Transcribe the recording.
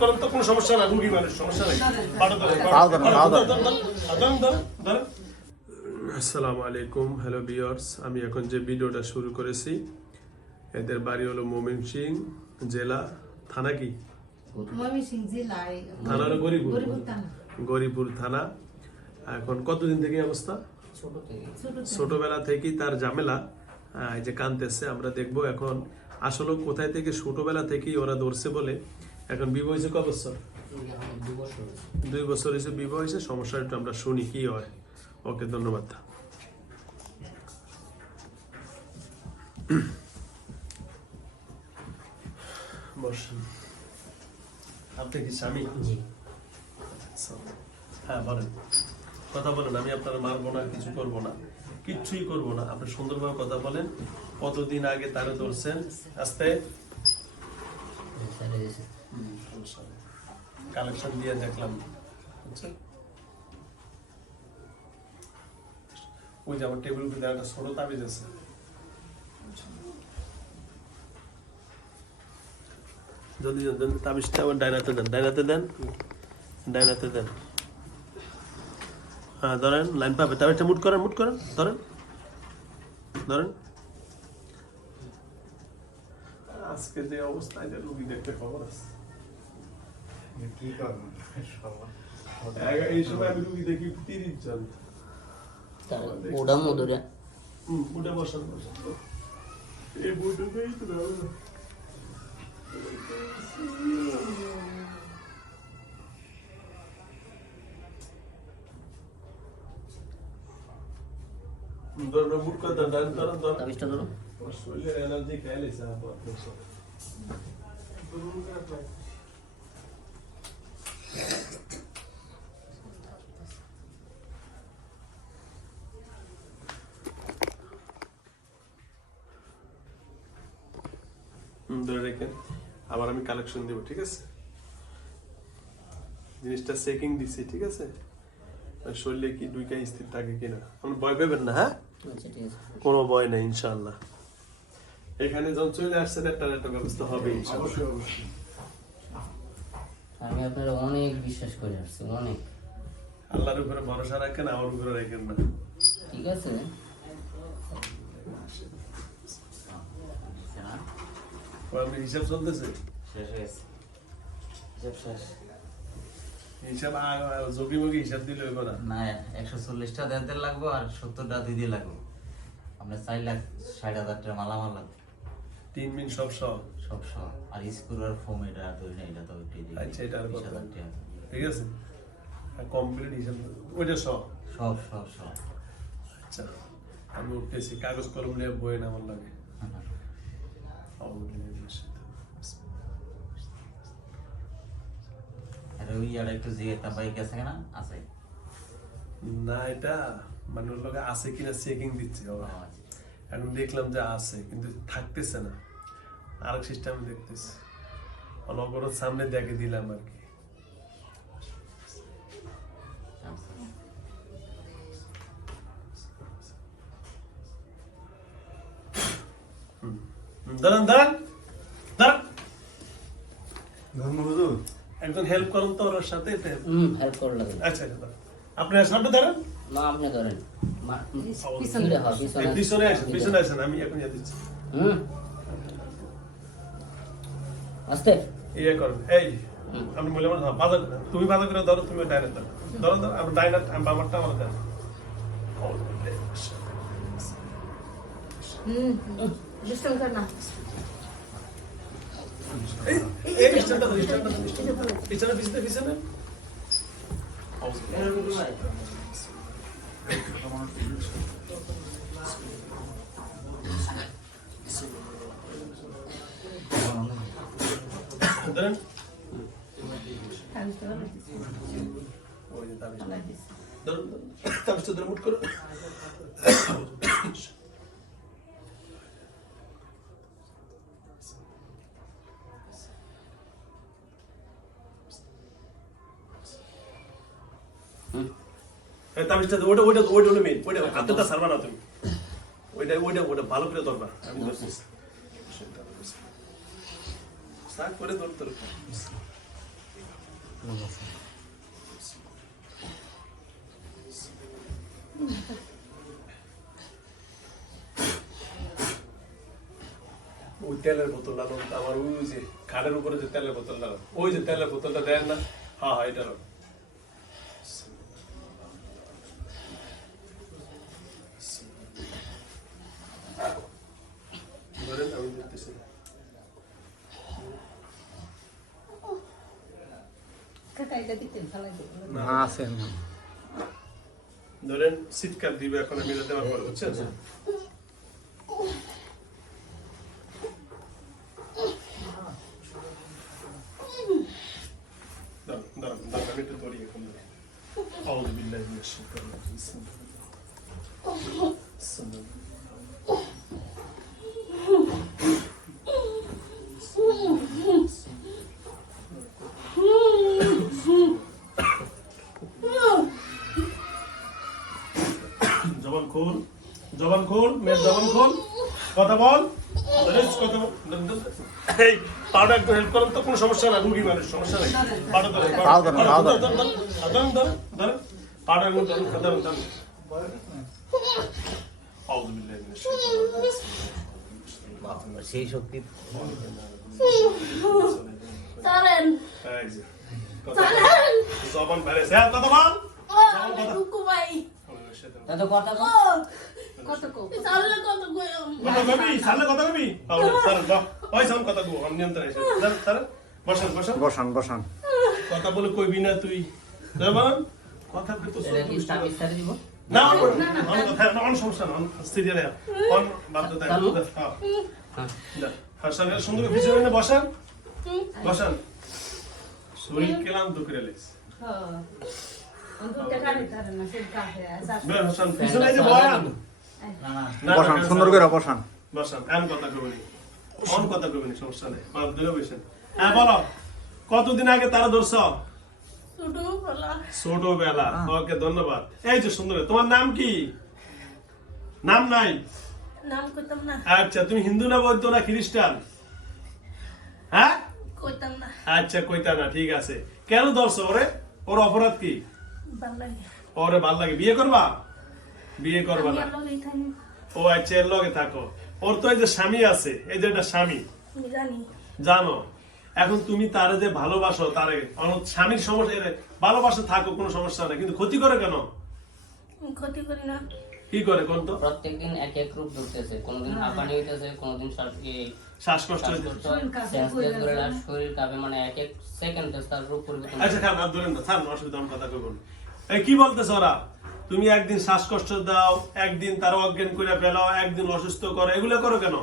করেন তো কোনো সমস্যা না রুগী মানুষ সমস্যা নেই। আসসালামু আলাইকুম হ্যালো বিয়ার্স আমি এখন যে ভিডিওটা শুরু করেছি এদের বাড়ি হলো মোমিন সিং জেলা থানা কি? থানা হলো গরিপুর গরিপুর থানা। এখন কতদিন থেকে অবস্থা। ছোটবেলা থেকেই তার ঝামেলা এই যে কানতেছে আমরা দেখব এখন আসলে কোথায় থেকে ছোটবেলা থেকেই ওরা ধরছে বলে এখন বিবাহ হয়েছে ক বছর? দুই বছর হয়েছে বিবাহ হয়েছে সমস্যা একটু আমরা শুনি কি হয়। ওকে ধন্যবাদ। বসেন। আপনি কি স্বামী। হ্যাঁ বলেন। কথা বলেন আমি আপনার মারবো না কিছু করব না। কিচ্ছুই করব না। আপনি সুন্দরভাবে কথা বলেন। কতদিন আগে তারা ধরছেন? আস্তে। কালেকশন দিয়ে দেখলাম। বুঝছেন? ওই যে আমার টেবিল একটা ছোট তাবিজ আছে। জলদি তাবিজটা আবার ডাইনাতে দেন ডাইনাতে দেন। ডাইনাতে দেন। হ্যাঁ ধরেন লাইন পাবে। তাবিজটা মুট করেন মুট করেন ধরেন। ধরেন। আজকে যে অবস্থা এটা রুগী দেখতে খবর আছে। কি করব এগা- এই সময় আমি রুগী দেখি তিরিশ জন ওটা মধুরে। হুম, উঠে বসান বসান এই বইটুকুই তো দাও। হুম, ধরুন, মুট করে দেন, ধরেন, ধরেন, ধরেন। তাবিজটা ধরো। আমার শরীরের এনার্জি খেয়ে নিছে আপু আপনার সাথে। হুম, ধরে রেখেন আবার আমি কালেকশন দিব ঠিক আছে? জিনিসটা চেকিং দিছি ঠিক আছে? শরীরে কি দুইটা স্থির থাকে কিনা? আপনি ভয় পাবেন না হ্যাঁ? আচ্ছা ঠিক আছে। কোনো ভয় নেই ইনশাল্লাহ এখানে যখন চলে আসছেন একটা একটা ব্যবস্থা হবে অবশ্যই অবশ্যই। আমি আপনার অনেক বিশ্বাস করে আসছি অনেক। আল্লাহর উপরে ভরসা রাখেন আমার উপরে রাখেন না। ঠিক আছে। আপনি হিসাব চলতেছে শেষ হয়েছে হিসাব শেষ. হিসাব যোগী মুগী হিসাব দিলে হইব না। না একশো চল্লিশটা দেড় লাগবো আর সত্তরটা দিদি লাগবো। আপনার চার লাখ ষাট হাজার টাকা মালামাল লাগবে। তিন মিন সব সব। সব সব। আর স্কুল আর ফোম এটা আর দই না এটা তো আচ্ছা এটা আর। ঠিক আছে? কমপ্লিট হিসাব ওইটা সব? সব সব সব। আচ্ছা আমি উঠতেছি। কাগজ কলম নিয়ে বই না আমার লাগে আর ওই আর একটু বাইক আছে না আছে? না এটা মানে ওর আছে কিনা চেকিং দিচ্ছে আচ্ছা। এখন দেখলাম যে আছে কিন্তু থাকতেছে না। আরেক সিস্টেম দেখতেছি। অনবরত সামনে দেখে দিলাম আর কি। দাঁড়ান দাঁড়ান। দাঁড়ান। ধর্ম হুজুর একজন হেল্প করুন তো ওর সাথে হুম হেল্প করে লাগে আচ্ছা আচ্ছা আপনি সামনে দাঁড়ান না আপনি ধরেন। পিছনে। হয়, আসেন পিছনে আসেন আমি এখন ইয়ে দিচ্ছি। হুম। আস্তে। ইয়ে করেন এই আপনি বলে আমার হ্যাঁ, তুমি করে ধরো তুমি ডাইনার ধরো ধরো ধরো আমি ডাইনার আমি বাবারটা আমার দেন। হুম। দুষ্টমি কর না এই স্ট্যান্ডটা ধরো পিছনে পিছনে পিছনে ধরেন তাবিজটা ধরো। ওই যে তাবিজ। ধরুন তাবিজটা ধরে মুট করো এই ওটা ওটা ওটা মেন সারবা না তুমি। ওইটা ওইটা ওইটা ভালো করে ধরবা। করে ধরতে ওই তেলের বোতল লোক আমার ওই যে খাটের উপরে যে তেলের বোতল বোতলটা, ওই যে তেলের বোতলটা দেন না। হ্যাঁ হ্যাঁ এটা লোক ধরেন আমি দেখতেছি কাকা এটা দিতে ভালো লাগে না আছে না। ধরেন শীতকাল দিবে এখন আমি এটা দেওয়ার পরে বুঝছেন? দাঁড়ান, দাঁড়ান, দাঁড়ান, আমি একটু ধরি এখন। মেয়ের জবান খোল। কথা বল। কথা বল। দন, দন, দন। এই পাউডা একটু হেল্প করেন তো কোনো সমস্যা না রুগী মানুষ সমস্যা নেই। পাউডা ধরেন ধরেন, সেই শক্তি। তারেন এই কথা বল। জবান হ্যাঁ কথা বল। ভাই। তা কথা কত কো তাহলে কত কবি সামনে কথা কবি? তাহলে স্যার বাহ ওই সামনে কথা কব আমি নিয়ন্ত্রণ এসে। স্যার স্যার বসান বসান। বসান বসান। কথা বলে কইবি না তুই। জামান কথা কি স্টাফ স্টারে দিব? না অন কথা না অন সমস্যা না অন অন হ্যাঁ। হ্যাঁ। সুন্দর পিছনে বসান। বসান। শরীর হ্যাঁ। না পিছনে যে বয়ান না না না, বসান সুন্দর করে বসান। বসান এমন কথা কইবনি অন কথা কইবনি সমস্যা নেই বাদ বসেন। হ্যাঁ বলো কতদিন আগে তারা ধরছ? ছোট বলা ছোটবেলা ওকে ধন্যবাদ। এই যে সুন্দর তোমার নাম কি? নাম নাই? নাম কইতাম না। আচ্ছা তুমি হিন্দু না বৌদ্ধ না খ্রিস্টান? হ্যাঁ? আচ্ছা কইতা না ঠিক আছে। কেন ধরছো ওরে? ওর অপরাধ কি? ওরে ভালো লাগে। বিয়ে করবা? বিয়ে করবা না। ও আচ্ছা এর লগে থাকো। ওর তো এই যে স্বামী আছে এই যে একটা স্বামী। জানো। এখন তুমি তারে যে ভালোবাসো তারে স্বামীর সমস্যা ভালোবাসা থাকো কোনো সমস্যা নেই। কিন্তু ক্ষতি করে কেন? ক্ষতি করি না। কি করে কোন তো? প্রত্যেকদিন এক এক রূপ ধরতেছে। কোনোদিন হাঁপানি হইতেছে কোনোদিন শ্বাসকষ্ট শরীর কাঁপে, শরীর কাঁপে মানে এক এক সেকেন্ডে তার রূপ পরিবর্তন আচ্ছা খান আর ধরেন না ছাড় না, অসুবিধা আমি কথা কইব না। এই কি বলতেছ ওরা? তুমি একদিন শ্বাসকষ্ট দাও, একদিন তারা অজ্ঞান করে ফেলাও, একদিন অসুস্থ করো। এগুলো করো কেন?